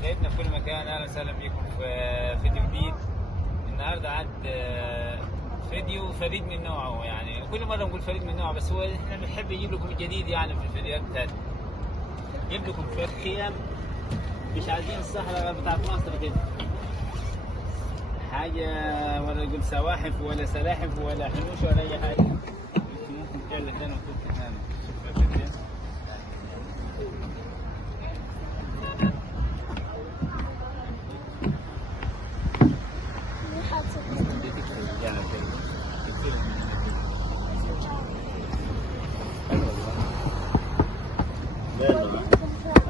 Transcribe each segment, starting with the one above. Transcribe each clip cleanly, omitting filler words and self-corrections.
تحياتنا في كل مكان، اهلا وسهلا بيكم في فيديو جديد. النهارده عاد فيديو فريد من نوعه، يعني كل مره نقول فريد من نوعه، بس هو احنا بنحب نجيب لكم الجديد يعني في الفيديوهات بتاعتنا. نجيب لكم خيام، مش عايزين الصحراء بتاعت مصر كده حاجه، ولا نقول سواحف ولا سلاحف ولا حنوش ولا اي حاجه. ممكن تعمل هنا وتفتح هنا. Bello,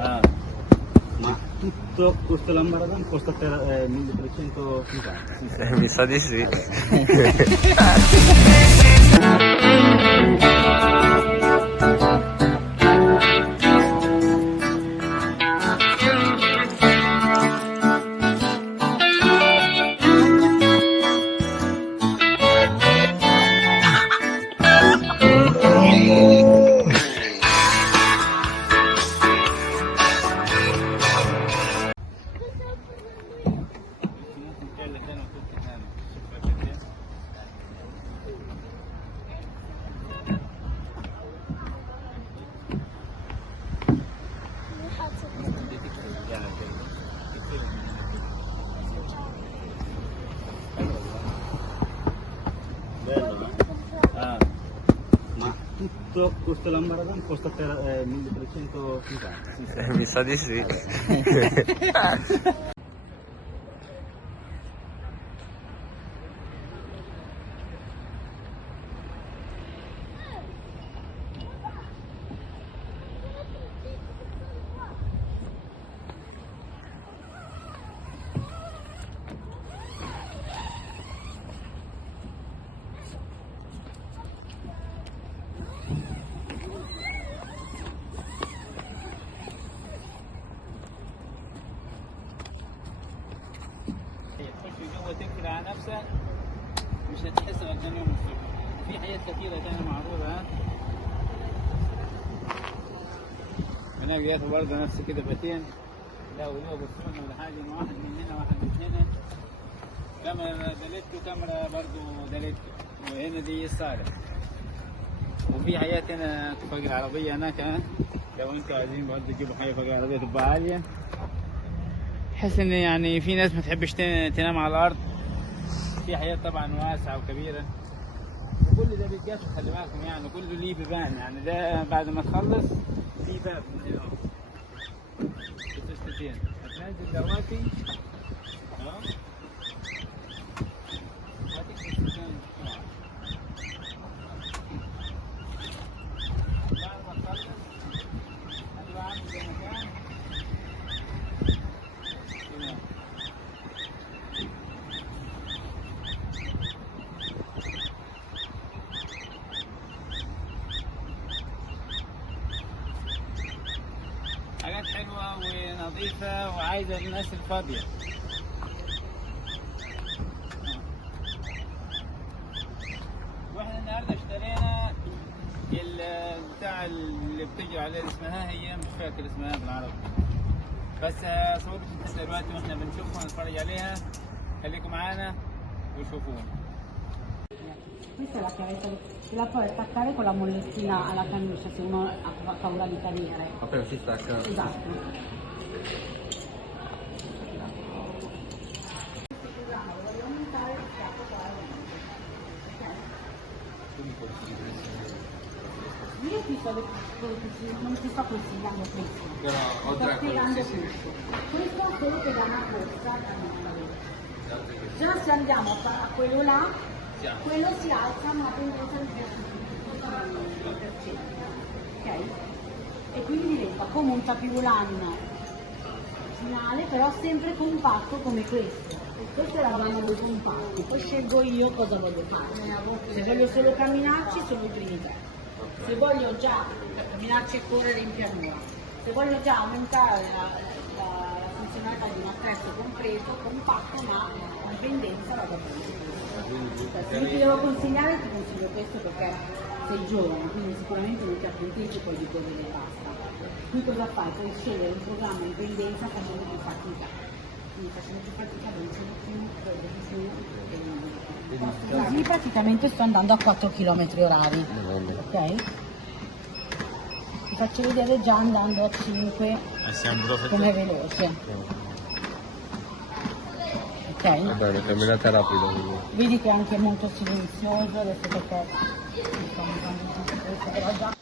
Ah, ma tutto questo lambaradàn costa 1350. Mi sa di sì. Bello, ah. ma tutto questo lambaradàn costa 1350. Mi sa di sì. تخش جوه تقفل على نفسك، مش هتحس غير تاني يوم الصبح. في حاجات كتيرة تانية معروضة ها. هناك جاته برضه نفس كده باتين، لا ولو بصونا ولا حاجة، واحد من هنا واحد من هنا. كاميرا داليتو، كاميرا برضه داليتو، وهنا دي صالح. وفي حاجات هنا فوق العربية هناك ها، لو انتوا عايزين برضه تجيبوا حاجة فوق العربية تبقى عالية، بحيث ان يعني في ناس ما تحبش تنام على الارض. في حياة طبعا واسعة وكبيرة، وكل ده بيتقاس، خلي بالكم يعني كله ليه بيبان، يعني ده بعد ما تخلص في باب من هنا اهو. بتشتتين هتنزل دلوقتي اهو، هتكتب بسرعة. بعد ما تخلص هتبقى عامل زي ما كان هنا. حاجات حلوة ونظيفة وعايزة الناس الفاضية. واحنا النهارده اشترينا بتاع اللي بتجي عليه اسمها، هي مش فاكر اسمها بالعربي، بس صورت انت دلوقتي واحنا بنشوفها ونتفرج عليها. خليكم معانا وشوفونا. Questa è la chiavetta, la puoi attaccare con la mollettina alla camicia se uno ha paura di cadere. Appena si stacca. Esatto. Io non ti sto consigliando questo. Però oltre a quello Questo è quello che dà una corsa. Già se andiamo a quello là, quello si alza una pendenza di 10%. Ok? E quindi diventa come un tapivolano finale, però sempre compatto come questo. Questa è la gamma dei compatti, poi scelgo io cosa voglio fare. Se voglio solo camminarci sono i primi tre. Se voglio già camminarci e correre in pianura, se voglio già aumentare la funzionalità di un attrezzo completo, compatto ma in pendenza vado a prendere. Se io ti devo consigliare ti consiglio questo perché sei giovane, quindi sicuramente non ti appuntisci poi di correre e basta. Qui cosa fai? Puoi scegliere un programma in pendenza facendo più fatica. Quindi facendo più fatica pensi più, così praticamente sto andando a 4 km orari. Ok? Ti faccio vedere già andando a 5 come veloce. Ok? Va bene, camminate rapido. Vedi che è anche molto silenzioso, adesso perché sto andando tutto questo, però già.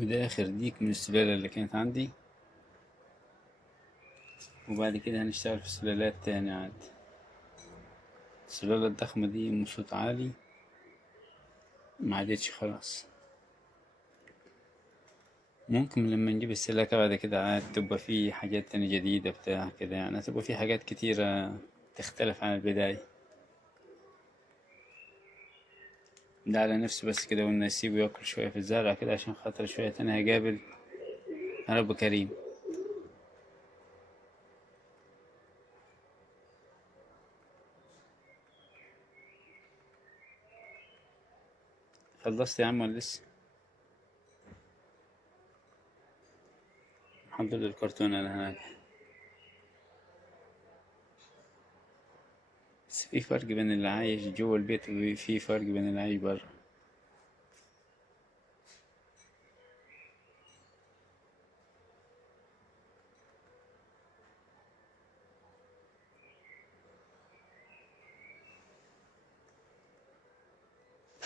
وده آخر ديك من السلالة اللي كانت عندي، وبعد كده هنشتغل في سلالات تاني عاد. السلالة الضخمة دي أم صوت عالي ما عادتش خلاص. ممكن لما نجيب السلاكة بعد كده عاد تبقى في حاجات تانية جديدة بتاع كده، يعني هتبقى في حاجات كتيرة تختلف عن البداية. ده على نفسه بس كده، وإنه يسيبه ياكل شوية في الزرع كده عشان خاطر شوية تاني هيقابل رب كريم. خلصت يا عم ولا لسه؟ محضر الكرتون على هناك. بس في فرق بين اللي عايش جوا البيت وفي فرق بين اللي عايش برا.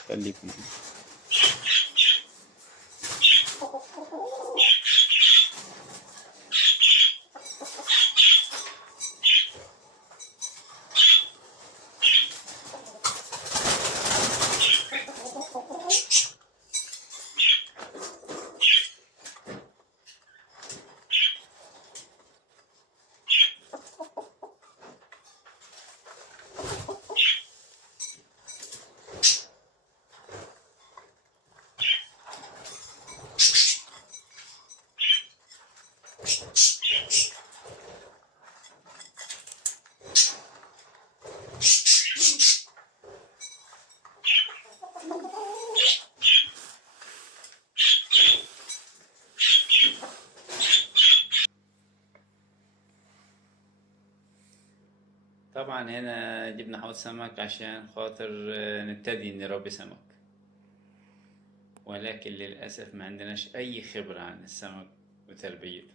خليكم. طبعا هنا جبنا حوض سمك عشان خاطر نبتدي نربي سمك. ولكن للأسف ما عندناش أي خبرة عن السمك وتربيته.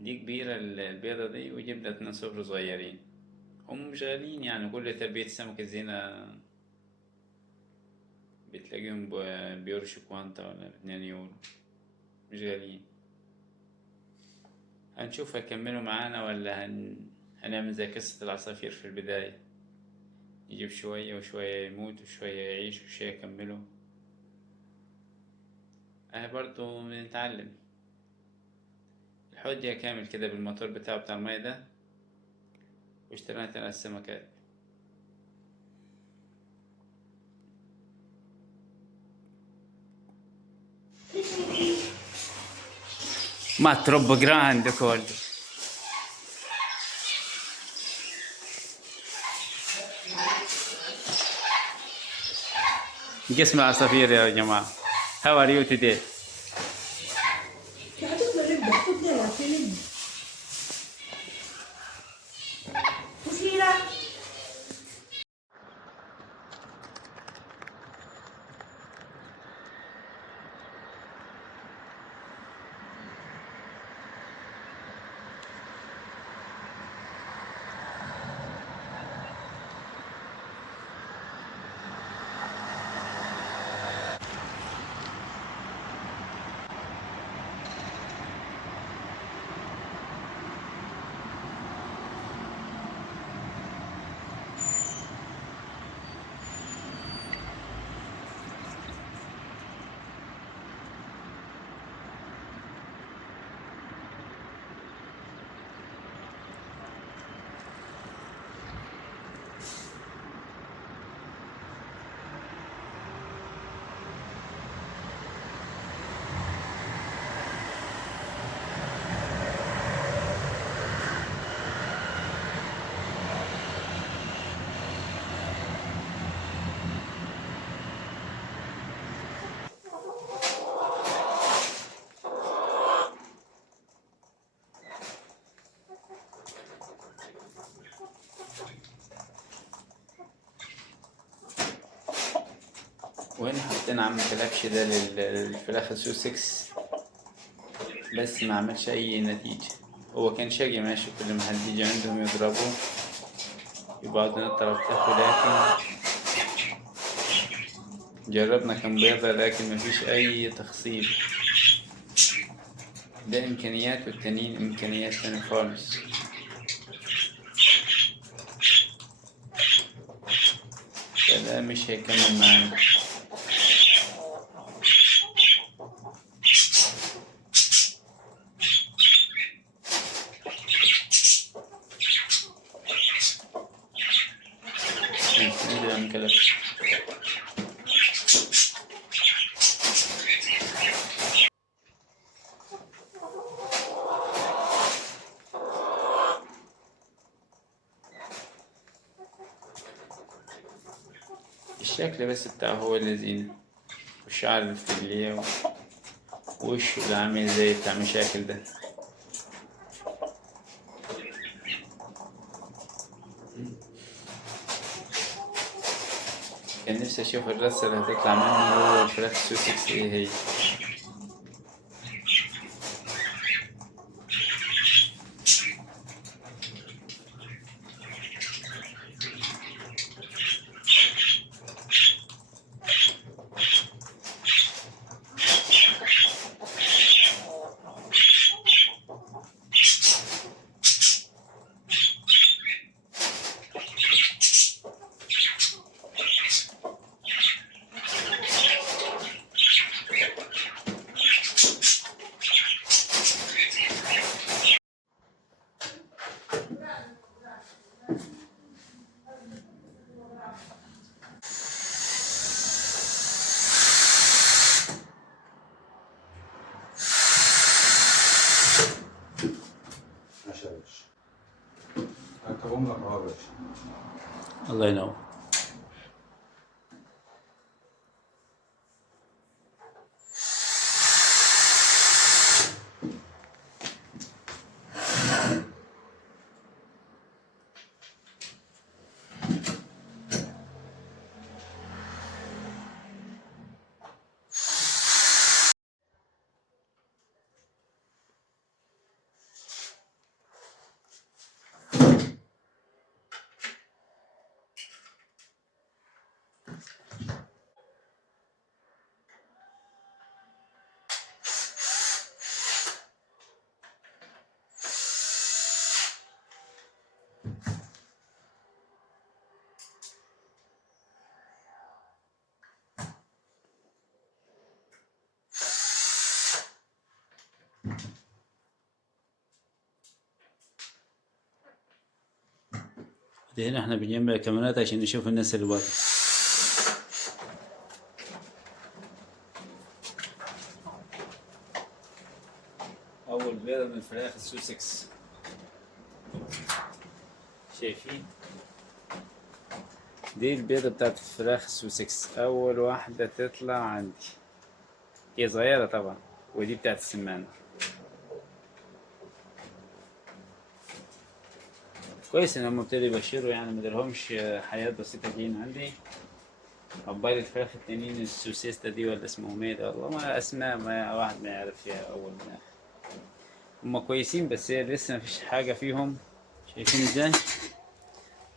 دي كبيرة البيضة دي، وجبنا 2 صفر صغيرين، هم مش غاليين يعني. كل تربية السمك الزينة بتلاقيهم بيورشوا كوانتا ولا 2 يورو، مش غاليين. هنشوف هيكملوا معانا ولا هنعمل زي قصة العصافير في البداية، يجيب شوية وشوية يموت وشوية يعيش وشوية يكملوا. برضو بنتعلم. الحوض كامل كده بالموتور بتاعه بتاع المية ده، واشترينا 3 سمكات. Ma troppo grande quello. جسم العصافير يا جماعة. How are you today? وهنا حطينا عم كلبش ده للفراخ السوسكس، بس ما عملش اي نتيجة. هو كان شقي ماشي، كل ما حد يجي عندهم يضربوه يبعدوا نضرب تحته، لكن جربنا كم بيضة لكن مفيش اي تخصيب. ده امكانيات والتانيين امكانيات تانية خالص. فده مش هيكمل معانا. الشكل بس بتاعه هو اللذيذ، والشعر اللي في رجليه ووشه اللي عامل زي بتاع مشاكل ده. كان نفسي اشوف الرصة اللي هتطلع منه هو الفراخ السوسكس ايه هي. الله ينور. هنا احنا بنجمع الكاميرات عشان نشوف الناس اللي برا. أول بيضة من الفراخ السوسكس، شايفين؟ دي البيضة بتاعت الفراخ السوسكس، أول واحدة تطلع عندي، هي صغيرة طبعا، ودي بتاعت السمان. كويس إن هم ابتدوا يبشروا، يعني مديلهمش حياة بسيطة جايين عندي. عقبال الفراخ التانيين السوسيستا دي ولا اسمهم ايه ده، والله ما أسماء ما واحد ما يعرف فيها أول من آخر. هما كويسين بس هي لسه مفيش حاجة فيهم، شايفين ازاي؟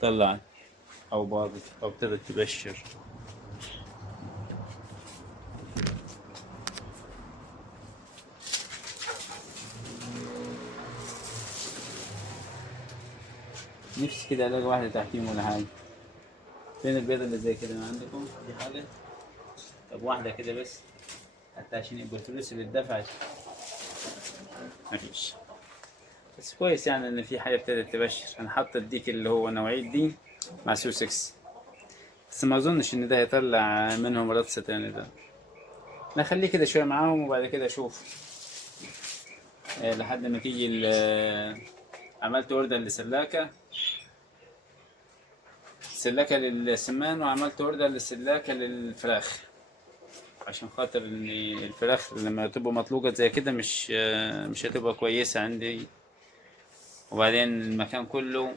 طلعت أو باضت أو ابتدت تبشر. نفسي كده ألاقي واحدة تحتيهم ولا حاجة. فين البيضة اللي زي كده؟ ما عندكم في حاجة؟ طب واحدة كده بس، حتى عشان يبقى الفلوس اللي اتدفعت. مفيش. بس كويس يعني إن في حاجة ابتدت تبشر. أنا حاطط الديك اللي هو نوعية دي مع سوسكس، بس ما أظنش إن ده هيطلع منهم رصة تاني ده. نخليه كده شوية معاهم وبعد كده أشوف. لحد ما تيجي عملت اوردر لسلاكة، سلاكة للسمان، وعملت اوردر للسلاكة للفراخ، عشان خاطر ان الفراخ لما تبقى مطلوقة زي كده مش هتبقى كويسة عندي. وبعدين المكان كله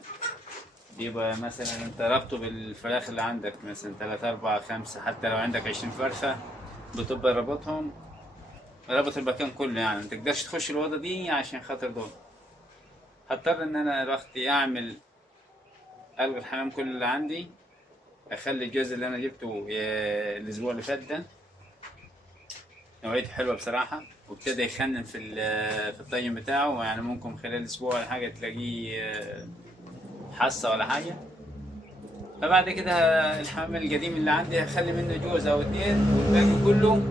بيبقى مثلا انت رابطه بالفراخ اللي عندك، مثلا 3 4 5، حتى لو عندك 20 فرخة بتبقى رابطهم، رابط المكان كله، يعني متقدرش تخش الأوضة دي عشان خاطر دول. هضطر ان انا رختي اعمل الغي الحمام كل اللي عندي، اخلي الجزء اللي انا جبته الاسبوع اللي فات ده نوعيته حلوه بصراحه، وابتدى يخنن في الطين بتاعه، يعني ممكن خلال اسبوع ولا حاجه تلاقيه حصه ولا حاجه. فبعد كده الحمام القديم اللي عندي هخلي منه جوز او 2، والباقي كله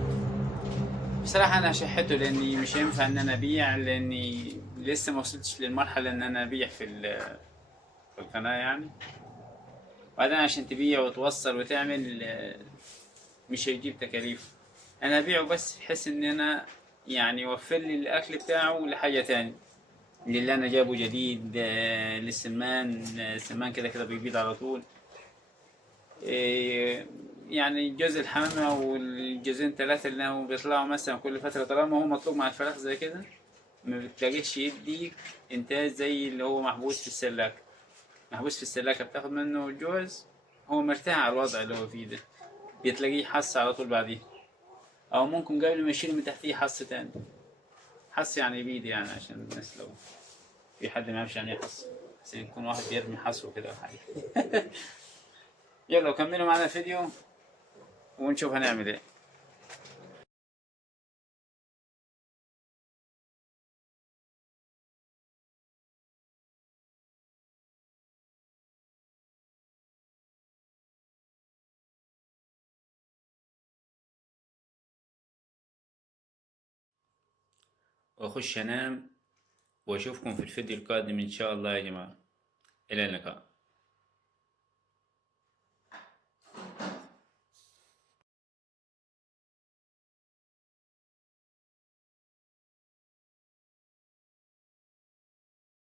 بصراحه انا شحته، لاني مش هينفع ان انا ابيع، لاني لسه ما وصلتش للمرحله ان انا ابيع في القناه يعني. بعدين عشان تبيع وتوصل وتعمل مش هيجيب تكاليف. انا ابيعه بس بحيث ان انا يعني يوفر لي الاكل بتاعه لحاجة تاني، اللي انا جابه جديد للسمان. السمان كده كده بيبيض على طول. يعني جزء الحمامة والجزئين 3 اللي هم بيطلعوا مثلا كل فترة، طالما هو مطلوب مع الفراخ زي كده ما بتلاقيش يديك انتاج زي اللي هو محبوس في السلاكة. محبوس في السلاكة بتاخد منه جوز، هو مرتاح على الوضع اللي هو فيه ده، بتلاقيه حس على طول بعديه، او ممكن قبل ما يشيل من تحتيه حص تاني. حص يعني بيد، يعني عشان الناس لو في حد ما يعرفش يعني ايه حص، بس يكون واحد بيرمي حصه كده ولا حاجه. يلا كملوا معنا الفيديو ونشوف هنعمل ايه. واخش انام، واشوفكم في الفيديو القادم ان شاء الله يا جماعه. الى اللقاء.